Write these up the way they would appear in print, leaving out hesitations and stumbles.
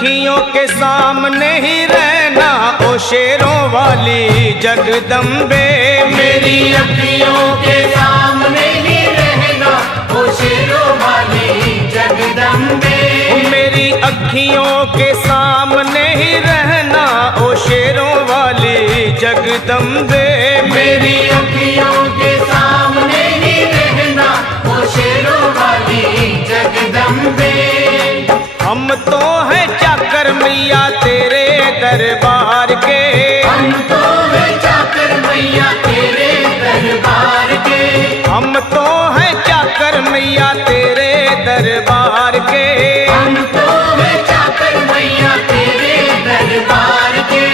अखियों के सामने ही रहना ओ शेरों वाली जगदम्बे। मेरी अखियों के सामने ही रहना ओ शेरों वाली जगदम्बे। मेरी अखियों के सामने ही रहना ओ शेरों वाली जगदम्बे। मेरी अखियों के सामने ही रहना ओ शेरों वाली जगदम्बे। हम तो हैं चाकर मैया तेरे दरबार के। हम तो हैं चाकर मैया तेरे दरबार के। हम तो हैं चाकर मैया तेरे दरबार के। हम तो हैं चाकर मैया तेरे दरबार के।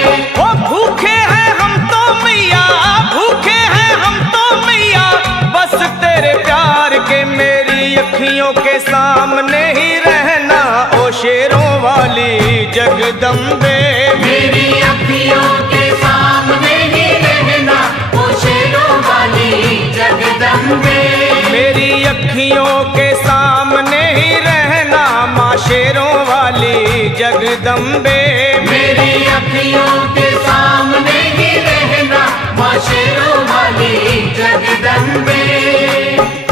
ओ भूखे हैं हम तो मैया, भूखे हैं हम तो मैया बस तेरे प्यार के। मेरी अखियों के सामने ही रहना ओ शेरों वाली जगदम्बे। मेरी अखियों के सामने ही रहना ओ शेरों वाली जगदम्बे। मेरी अखियों के सामने ही रहना माँ शेरों वाली जगदम्बे। मेरी अखियों के सामने ही रहना माँ शेरों वाली जगदम्बे।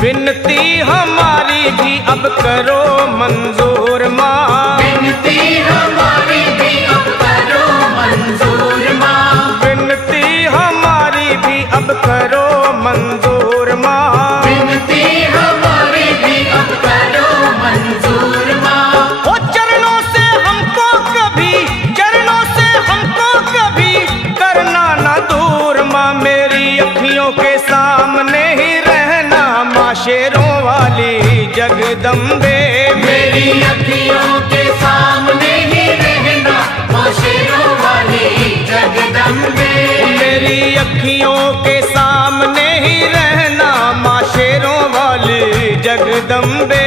विनती हमारी भी अब करो मंजूर माँ। विनती हमारी भी अब करो मंजूर माँ। विनती हमारी भी अब करो मंजूर माँ। विनती हमारी भी अब करो मंजूर माँ। ओ चरणों से हमको कभी, चरणों से हमको कभी करना ना दूर माँ। मेरी अखियों के सामने ही रहना माँ शेरों वाली जगदम्बे। मेरी अखियों के सामने ही रहना माँ शेरों वाली जगदम्बे। मेरी अखियों के सामने ही रहना माँ शेरों वाली जगदम्बे।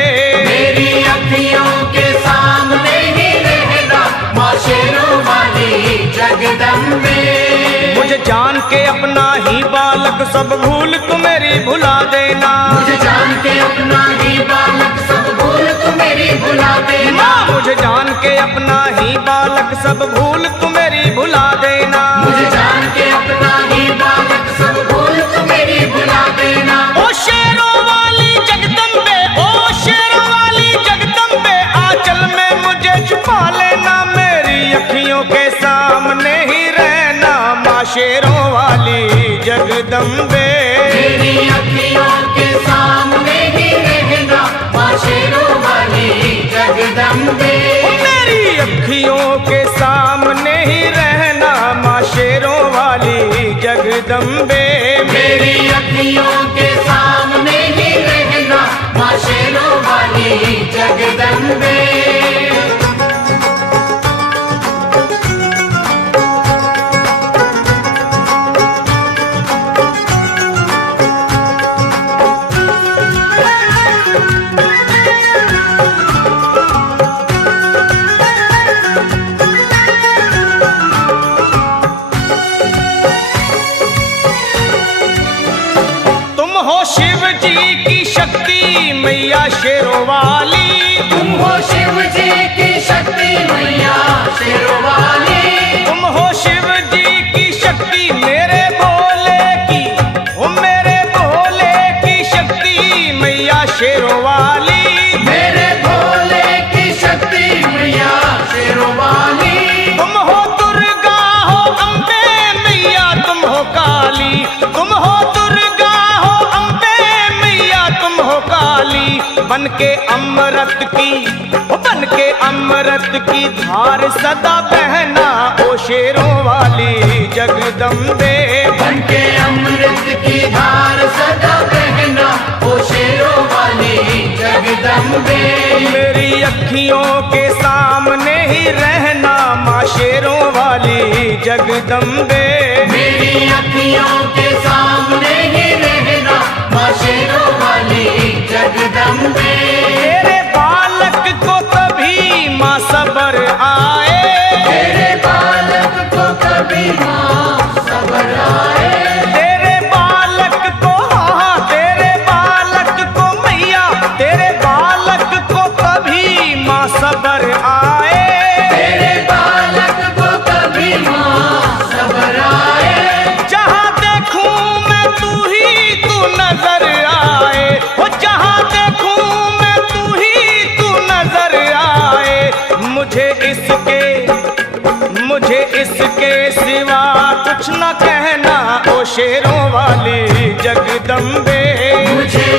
मेरी अखियों के सामने ही रहना माँ शेरों वाली जगदम्बे। मुझे जान के अपना ही बालक सब भूल तू मेरी भुला देना। मुझे जान के अपना ही बालक सब भूल तू मेरी भुला देना। माँ मुझे जान के अपना ही बालक सब भूल तू मेरी भुला देना। मुझे जान के अपना ही बालक सब भूल तू मेरी भुला देना। ओ शेरों वाली जगदम्बे, ओ शेरों वाली जगदम्बे आंचल में मुझे छुपा लेना। मेरी अखियों के सामने ही रहना माँ शेरों वाली जगदम्बे। मेरी अखियों के सामने ही रहना माँ शेरों वाली जगदम्बे। मेरी अखियों के सामने ही रहना माँ शेरों वाली जगदम्बे। मेरी अखियों के सामने ही रहना माँ शेरों वाली जगदम्बे। शिव जी की शक्ति मैया शेरों वाली। तुम हो शिव जी की शक्ति मैया शेरों वाली। तुम हो शिव जी की शक्ति मेरे भोले की, ओ मेरे भोले की शक्ति मैया शेरों वाली। मेरे भोले की शक्ति मैया शेरों वाली। तुम हो दुर्गा हो अम्बे मैया तुम हो काली। तुम हो दुर्गा हो अम्बे मैया तुम हो काली। बन के अमृत की, बन के अमृत की धार सदा बहना ओ शेरों वाली जगदम्बे। बन के अमृत की धार सदा बहना ओ शेरों वाली जगदम्बे। मेरी अखियों के सामने ही रहना माँ शेरों वाली जगदम्बे। मेरी अखियों के सामने ही रहना माँ शेरों वाली जगदम्बे। तेरे बालक को कभी माँ सबर आए। तेरे बालक को कभी माँ सबर आए। तेरे बालक को, हाँ तेरे बालक को मैया, तेरे बालक को कभी माँ सबर आए। तेरे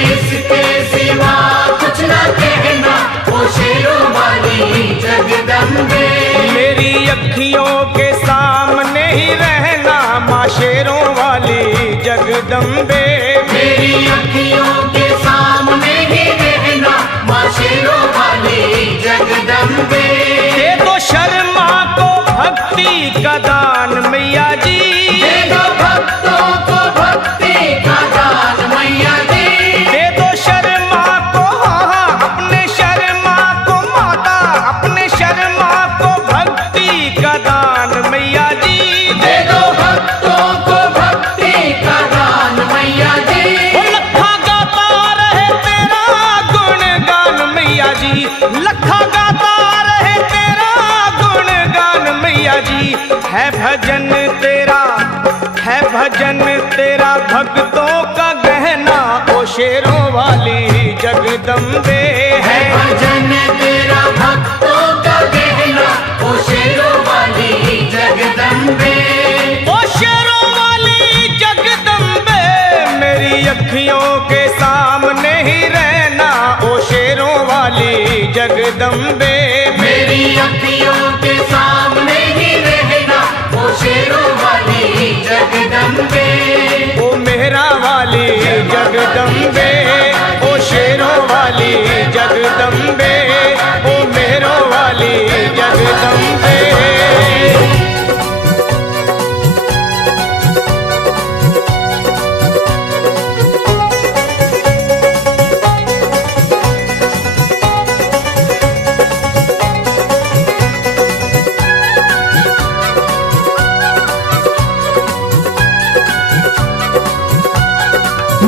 इसके सिवा कुछ न कहना ओ शेरों वाली जगदम्बे। मेरी अखियों के सामने ही रहना माँ शेरों वाली जगदम्बे। मेरी अखियों के सामने ही रहना माँ शेरों वाली जगदम्बे। दे दो शर्मा को भक्ति का दान मैया जी, दे दो भक्तों को भक्ति का दान मैया जी। दे दो शर्मा को अपने शर्मा को माता, अपने शर्मा को भक्ति का दान मैया जी। दे दो भक्तों को भक्ति का दान मैया जी। वो लखा गाता रहे तेरा गुणगान मैया जी, लखा गाता रहे तेरा गुणगान मैया जी। है भजन तेरा, है भजन तेरा भक्तों का गहना ओ शेरों वाली जगदम्बे। है भजन तेरा भक्तों का गहना ओ शेरों वाली जगदम्बे। ओ शेरों वाली जगदम्बे, मेरी अखियों के सामने ही रहना ओ शेरों वाली जगदम्बे। मेरी अखियों के सामने ही रहना ओ शेरों वाली जगदम्बे। ओ मेहरा वाली जगदम्बे, ओ शेरों वाली जगदम्बे, ओ मेहरों वाली जगदम्बे।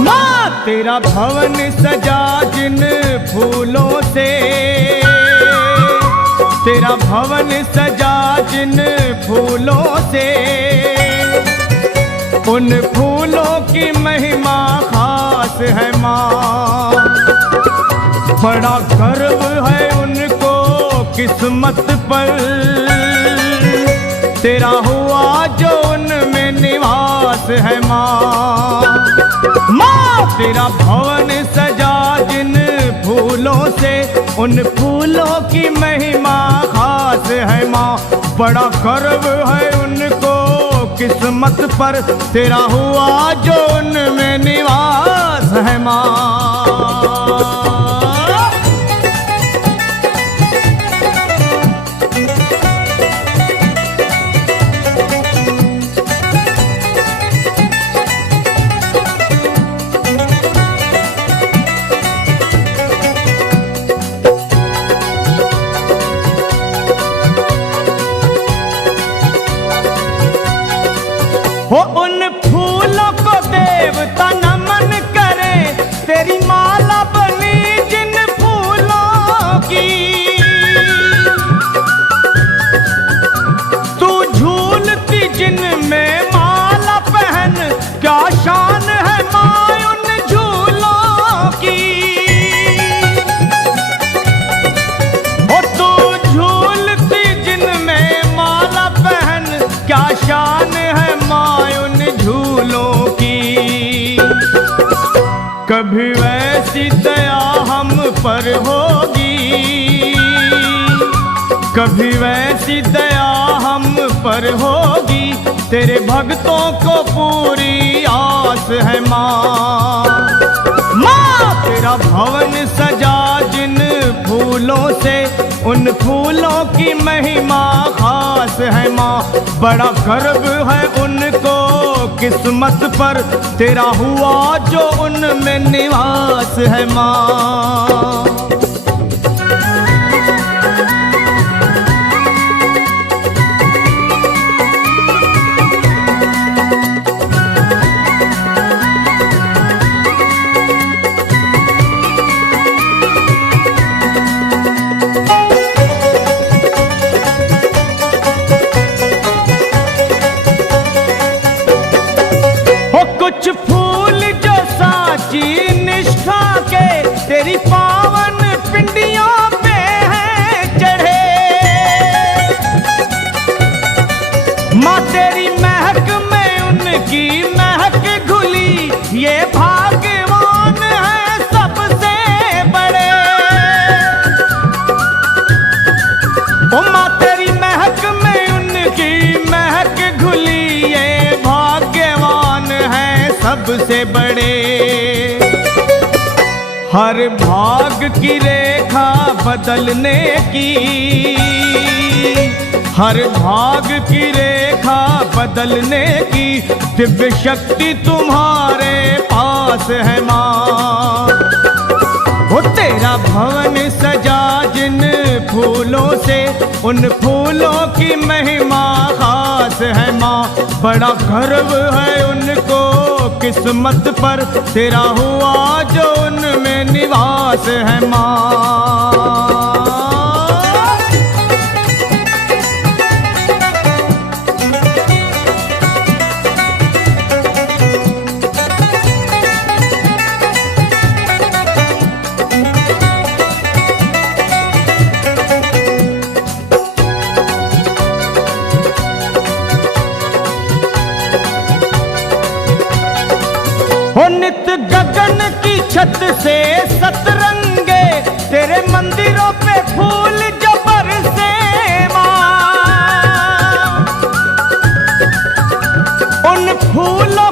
माँ तेरा भवन सजा जिन फूलों से, तेरा भवन सजा जिन फूलों से। उन फूलों की महिमा खास है माँ, बड़ा गर्व है उनको किस्मत पर। तेरा हुआ जो उनमें निवास है माँ। माँ तेरा भवन सजा जिन फूलों से, उन फूलों की महिमा खास है माँ, बड़ा गर्व है उनको किस्मत पर। तेरा हुआ जो उनमें निवास है माँ। हो उन फूलों को देवता नमन करे, तेरी माला बनी जिन फूलों की। तू झूलती जिन में माला पहन, क्या शान है माँ उन झूलों की। हो तू झूलती जिन में माला पहन, क्या शान है झूलों की। कभी वैसी दया हम पर होगी, कभी वैसी दया हम पर होगी। तेरे भक्तों को पूरी आस है माँ। माँ तेरा भवन सजा जिन फूलों से, उन फूलों की महिमा खास है माँ, बड़ा गर्व है उनको किस्मत पर। तेरा हुआ जो उनमें निवास है माँ। तेरी पावन पिंडियों पे है चढ़े, माँ तेरी महक में उनकी महक घुली। ये भाग्यवान है हर भाग की रेखा बदलने की, हर भाग की रेखा बदलने की दिव्य शक्ति तुम्हारे पास है माँ। वो तेरा भवन सजा जिन फूलों से, उन फूलों की महिमा खास है माँ। बड़ा गर्व है उनको किस्मत पर, तेरा हुआ जो उनमें निवास है माँ। हो नित गगन की छत से सतरंगे, तेरे मंदिरों पे फूल जो बरसे माँ। उन फूलों